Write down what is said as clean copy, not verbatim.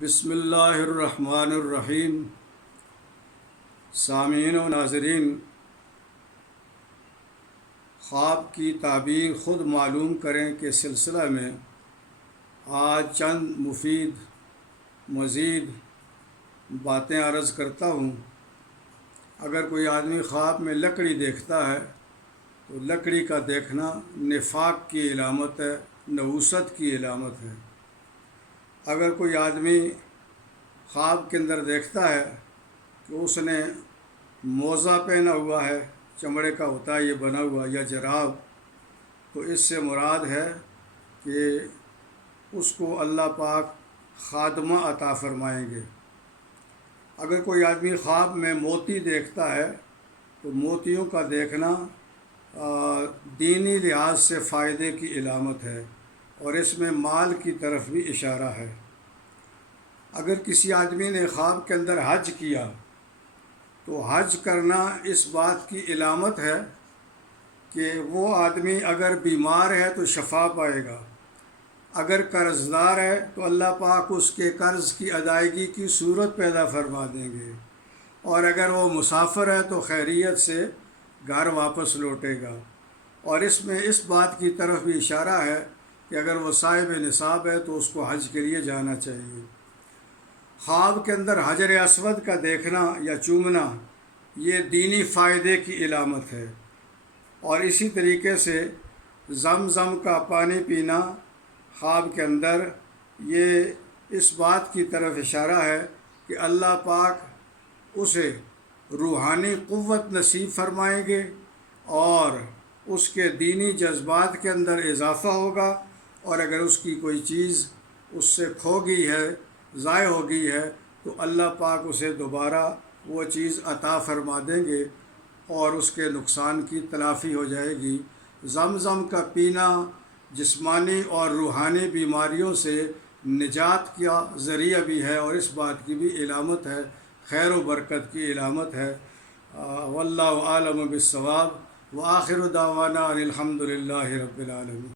بسم اللہ الرحمن الرحیم۔ سامعین و ناظرین، خواب کی تعبیر خود معلوم کریں کے سلسلہ میں آج چند مزید باتیں عرض کرتا ہوں۔ اگر کوئی آدمی خواب میں لکڑی دیکھتا ہے تو لکڑی کا دیکھنا نفاق کی علامت ہے، نحوست کی علامت ہے۔ اگر کوئی آدمی خواب کے اندر دیکھتا ہے کہ اس نے موزہ پہنا ہوا ہے، چمڑے کا ہوتا ہے یہ بنا ہوا، یا جراب، تو اس سے مراد ہے کہ اس کو اللہ پاک خادمہ عطا فرمائیں گے۔ اگر کوئی آدمی خواب میں موتی دیکھتا ہے تو موتیوں کا دیکھنا دینی لحاظ سے فائدے کی علامت ہے، اور اس میں مال کی طرف بھی اشارہ ہے۔ اگر کسی آدمی نے خواب کے اندر حج کیا تو حج کرنا اس بات کی علامت ہے کہ وہ آدمی اگر بیمار ہے تو شفا پائے گا، اگر قرض دار ہے تو اللہ پاک اس کے قرض کی ادائیگی کی صورت پیدا فرما دیں گے، اور اگر وہ مسافر ہے تو خیریت سے گھر واپس لوٹے گا۔ اور اس میں اس بات کی طرف بھی اشارہ ہے کہ اگر وہ صاحب نصاب ہے تو اس کو حج کے لیے جانا چاہیے۔ خواب کے اندر حجر اسود کا دیکھنا یا چومنا یہ دینی فائدے کی علامت ہے، اور اسی طریقے سے زمزم کا پانی پینا خواب کے اندر یہ اس بات کی طرف اشارہ ہے کہ اللہ پاک اسے روحانی قوت نصیب فرمائیں گے، اور اس کے دینی جذبات کے اندر اضافہ ہوگا، اور اگر اس کی کوئی چیز اس سے کھو گئی ہے، ضائع ہو گئی ہے، تو اللہ پاک اسے دوبارہ وہ چیز عطا فرما دیں گے اور اس کے نقصان کی تلافی ہو جائے گی۔ زمزم کا پینا جسمانی اور روحانی بیماریوں سے نجات کا ذریعہ بھی ہے، اور اس بات کی بھی علامت ہے، خیر و برکت کی علامت ہے۔ واللہ عالم بالصواب، وآخر دعوانا ان الحمد للہ رب العالمین۔